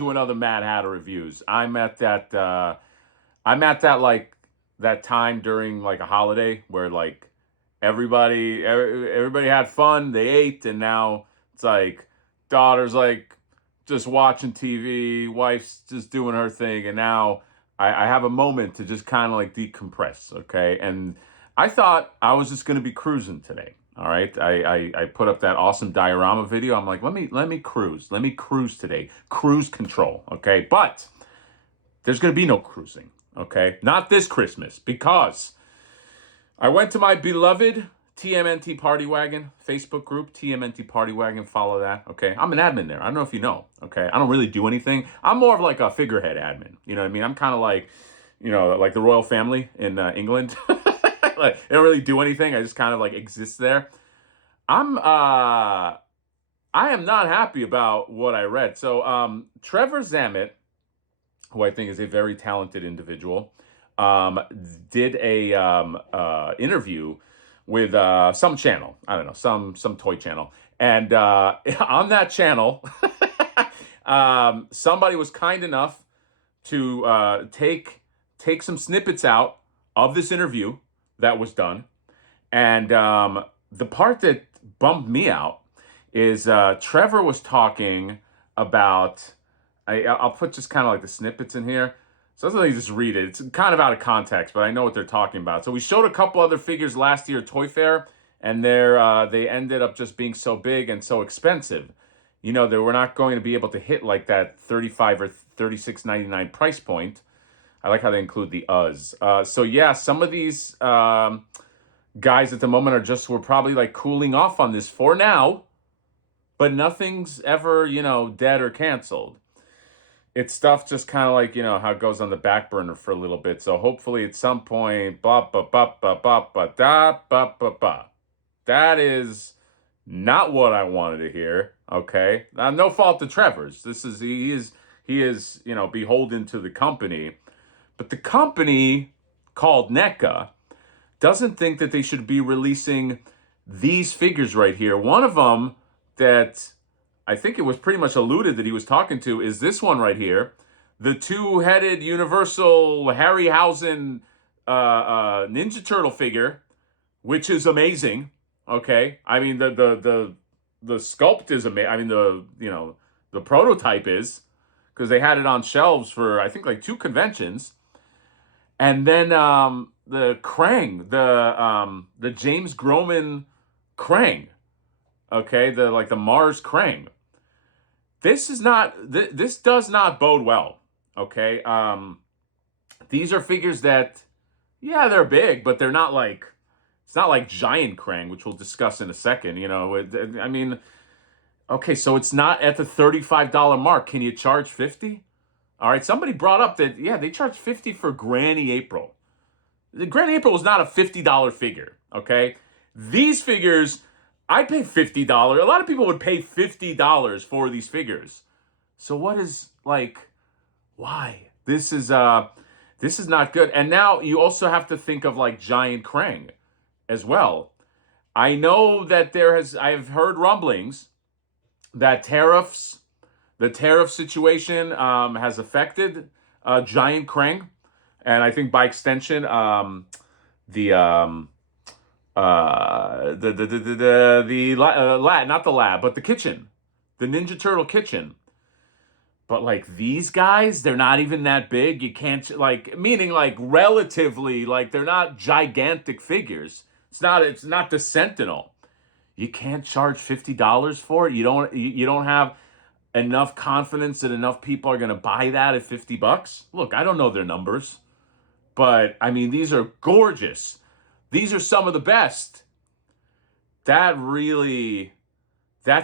to another Mad Hatter Reviews. I'm at that like that time during like a holiday where like everybody had fun, they ate, and now it's like daughter's like just watching TV, wife's just doing her thing, and now I have a moment to just kind of like decompress, okay? And I thought I was just gonna be cruising today. All right, I put up that awesome diorama video. I'm like, let me cruise today, cruise control, okay? But there's gonna be no cruising, okay? Not this Christmas because I went to my beloved TMNT Party Wagon Facebook group, TMNT Party Wagon. Follow that, okay? I'm an admin there. I don't know if you know, okay? I don't really do anything. I'm more of like a figurehead admin. You know what I mean? I'm kind of like, like the royal family in England. Like, they don't really do anything. I just kind of like exist there. I am not happy about what I read. So Trevor Zammit, who I think is a very talented individual, did a interview with some channel. I don't know, some toy channel. And on that channel, somebody was kind enough to take some snippets out of this interview that was done. And the part that bummed me out is Trevor was talking about. I'll put just kind of like the snippets in here. So let's really just read it. It's kind of out of context, but I know what they're talking about. So we showed a couple other figures last year at Toy Fair, and they ended up just being so big and so expensive. They were not going to be able to hit like that $35 or $36.99 price point. I like how they include the us. So yeah, some of these guys at the moment we're probably like cooling off on this for now, but nothing's ever, dead or canceled. It's stuff just kind of like, how it goes on the back burner for a little bit. So hopefully at some point, blah, blah, blah, blah, blah, blah, blah, blah, blah, blah. That is not what I wanted to hear, okay? No fault to Trevor's. He is, beholden to the company. But the company called NECA doesn't think that they should be releasing these figures right here. One of them that I think it was pretty much alluded that he was talking to is this one right here, the two-headed Universal Harryhausen Ninja Turtle figure, which is amazing. Okay, I mean the sculpt is amazing. I mean the prototype is, because they had it on shelves for I think like 2 conventions, and then the Krang, the James Groman Krang, okay, the Mars Krang. This does not bode well, okay? These are figures that, yeah, they're big, but they're not like, it's not like Giant Krang, which we'll discuss in a second, I mean, okay, so it's not at the $35 mark. Can you charge 50? All right, somebody brought up that, yeah, they charge 50 for Granny April. The Granny April was not a $50 figure, okay? These figures, I'd pay $50. A lot of people would pay $50 for these figures. So what is, why? This is not good. And now you also have to think of like Giant Krang as well. I know that I've heard rumblings that the tariff situation has affected Giant Krang. And I think by extension, the lab, not the lab, but the kitchen, the Ninja Turtle kitchen. But like these guys, they're not even that big. You can't meaning like relatively, like they're not gigantic figures. It's not the Sentinel. You can't charge $50 for it. You don't have enough confidence that enough people are going to buy that at $50. Look, I don't know their numbers, but I mean, these are gorgeous. These are some of the best. That's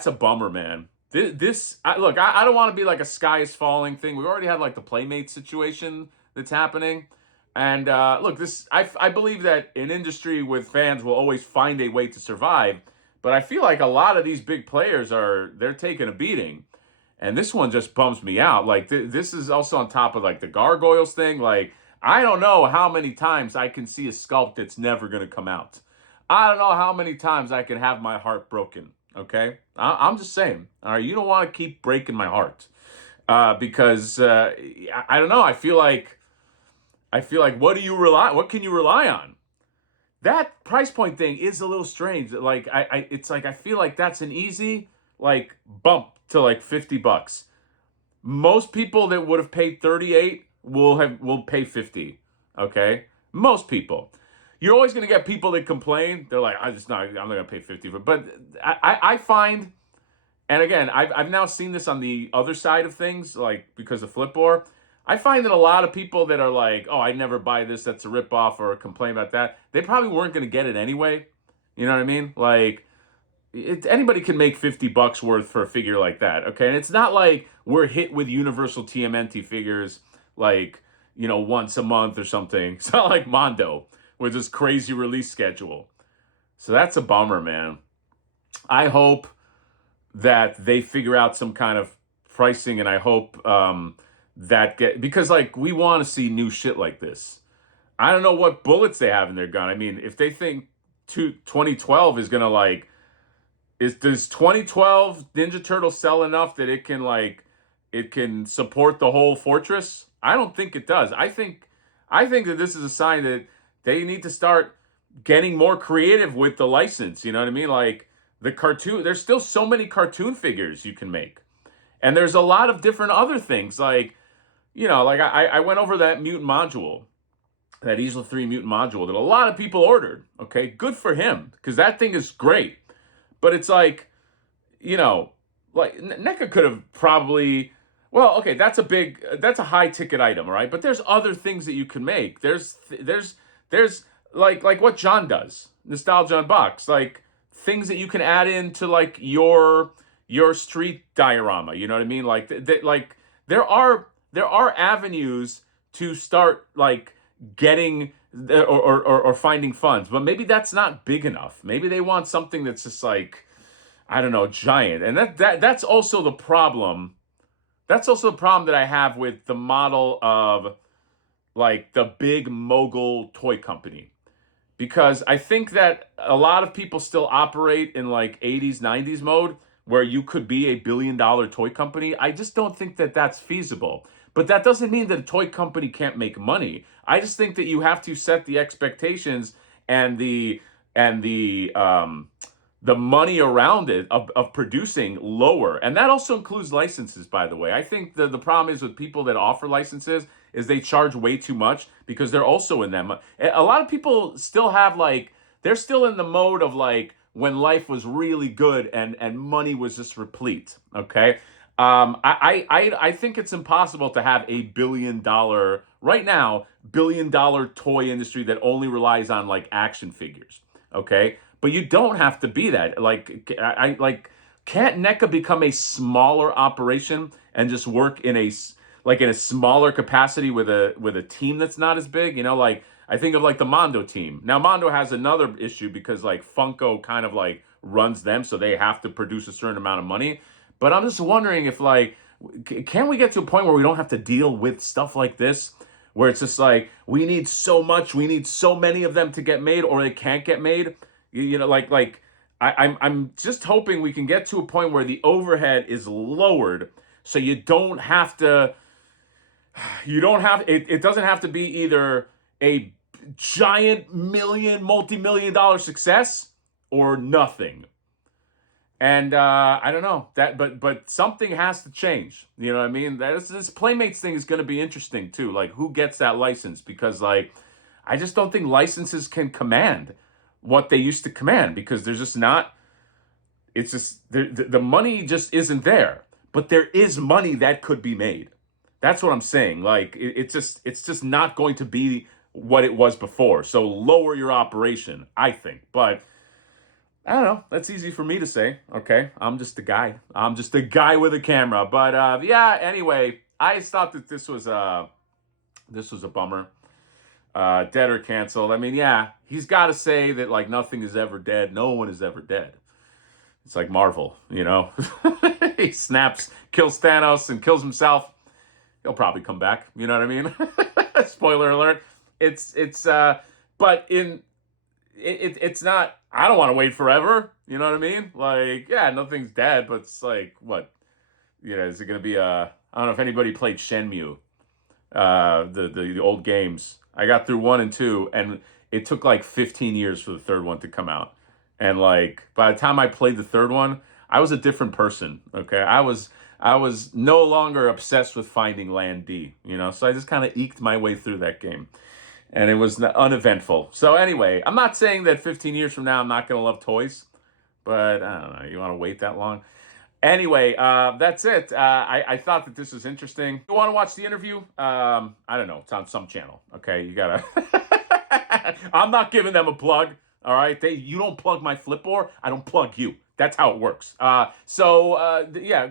a bummer, man. Look, I don't want to be like a sky is falling thing. We already had like the Playmate situation that's happening. And look, I believe that an industry with fans will always find a way to survive. But I feel like a lot of these big players they're taking a beating. And this one just bums me out. Like, this is also on top of like the Gargoyles thing. Like, I don't know how many times I can see a sculpt that's never going to come out. I don't know how many times I can have my heart broken, okay? I'm just saying, all right? You don't want to keep breaking my heart. because I don't know. I feel like what can you rely on? That price point thing is a little strange. Like it's like I feel like that's an easy like bump to like $50. Most people that would have paid 38 will pay 50. Okay? Most people. You're always gonna get people that complain. They're like, I'm not gonna pay 50 for, but I find, and again, I've now seen this on the other side of things, like because of Flipboard. I find that a lot of people that are like, oh, I never buy this, that's a ripoff, or complain about that, they probably weren't going to get it anyway. You know what I mean? Like, anybody can make $50 worth for a figure like that, okay? And it's not like we're hit with universal TMNT figures like, once a month or something. It's not like Mondo with this crazy release schedule. So that's a bummer, man. I hope that they figure out some kind of pricing, and I hope because like we want to see new shit like this. I don't know what bullets they have in their gun. I mean, if they think 2012 is gonna like, does 2012 Ninja Turtle sell enough that it can support the whole fortress? I don't think it does. I think that this is a sign that they need to start getting more creative with the license. You know what I mean? Like the cartoon, there's still so many cartoon figures you can make. And there's a lot of different other things. Like, like I went over that mutant module, that Easel 3 mutant module that a lot of people ordered. Okay, good for him, because that thing is great. But it's like, you know, like NECA could have probably, well, okay, that's a high ticket item, all right? But there's other things that you can make. There's like what John does, Nostalgia Unbox, like things that you can add into like your street diorama. You know what I mean? Like like there are avenues to start like getting or finding funds, but maybe that's not big enough. Maybe they want something that's just like, I don't know, giant. And that's also the problem. That's also the problem that I have with the model of like the big mogul toy company, because I think that a lot of people still operate in like 80s, 90s mode where you could be $1 billion toy company. I just don't think that that's feasible. But that doesn't mean that a toy company can't make money. I just think that you have to set the expectations and the money around it of producing lower. And that also includes licenses, by the way. I think the problem is with people that offer licenses is they charge way too much because they're also in them. A lot of people still have like, they're still in the mode of like when life was really good and money was just replete. Okay. I think it's impossible to have $1 billion right now, $1 billion toy industry that only relies on like action figures. Okay. But you don't have to be that. Like, can't NECA become a smaller operation and just work in a smaller capacity with a team that's not as big? Like I think of like the Mondo team. Now Mondo has another issue because like Funko kind of like runs them, so they have to produce a certain amount of money. But I'm just wondering if like, can we get to a point where we don't have to deal with stuff like this? Where it's just like, we need so much, we need so many of them to get made, or they can't get made. I'm just hoping we can get to a point where the overhead is lowered, so it doesn't have to be either a giant multi-million dollar success or nothing. And I don't know that, but something has to change. You know what I mean? This Playmates thing is going to be interesting too. Like, who gets that license? Because like, I just don't think licenses can command what they used to command, because there's just not. It's just the money just isn't there. But there is money that could be made. That's what I'm saying. Like it's just not going to be what it was before. So lower your operation, I think. But I don't know. That's easy for me to say. Okay, I'm just a guy. I'm just a guy with a camera. But yeah. Anyway, I thought that this was a bummer. Dead or canceled. I mean, yeah, he's got to say that like nothing is ever dead. No one is ever dead. It's like Marvel, he snaps, kills Thanos, and kills himself. He'll probably come back. You know what I mean? Spoiler alert. But it's not. I don't want to wait forever. You know what I mean? Like, yeah, nothing's dead, but it's like, what? Is it gonna be a? I don't know if anybody played Shenmue, the old games. I got through 1 and 2, and it took like 15 years for the third one to come out. And like by the time I played the third one, I was a different person. Okay, I was no longer obsessed with finding Land D. So I just kind of eked my way through that game, and it was uneventful. So anyway, I'm not saying that 15 years from now I'm not going to love toys, but I don't know. You want to wait that long? Anyway, that's it. I thought that this was interesting. You want to watch the interview? I don't know. It's on some channel. Okay, you gotta. I'm not giving them a plug. All right, you don't plug my Flipboard, I don't plug you. That's how it works. Yeah,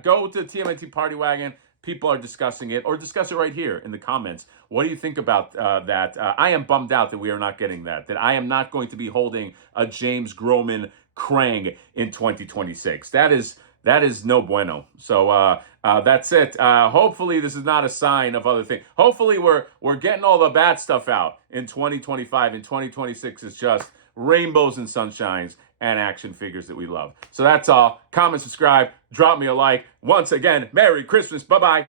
go to TMNT Party Wagon. People are discussing it, or discuss it right here in the comments. What do you think about that? I am bummed out that we are not getting that. That I am not going to be holding a James Groman Krang in 2026. That is no bueno. So that's it. Hopefully this is not a sign of other things. Hopefully we're getting all the bad stuff out in 2025. In 2026 is just rainbows and sunshines and action figures that we love. So that's all. Comment, subscribe, drop me a like. Once again, Merry Christmas. Bye-bye.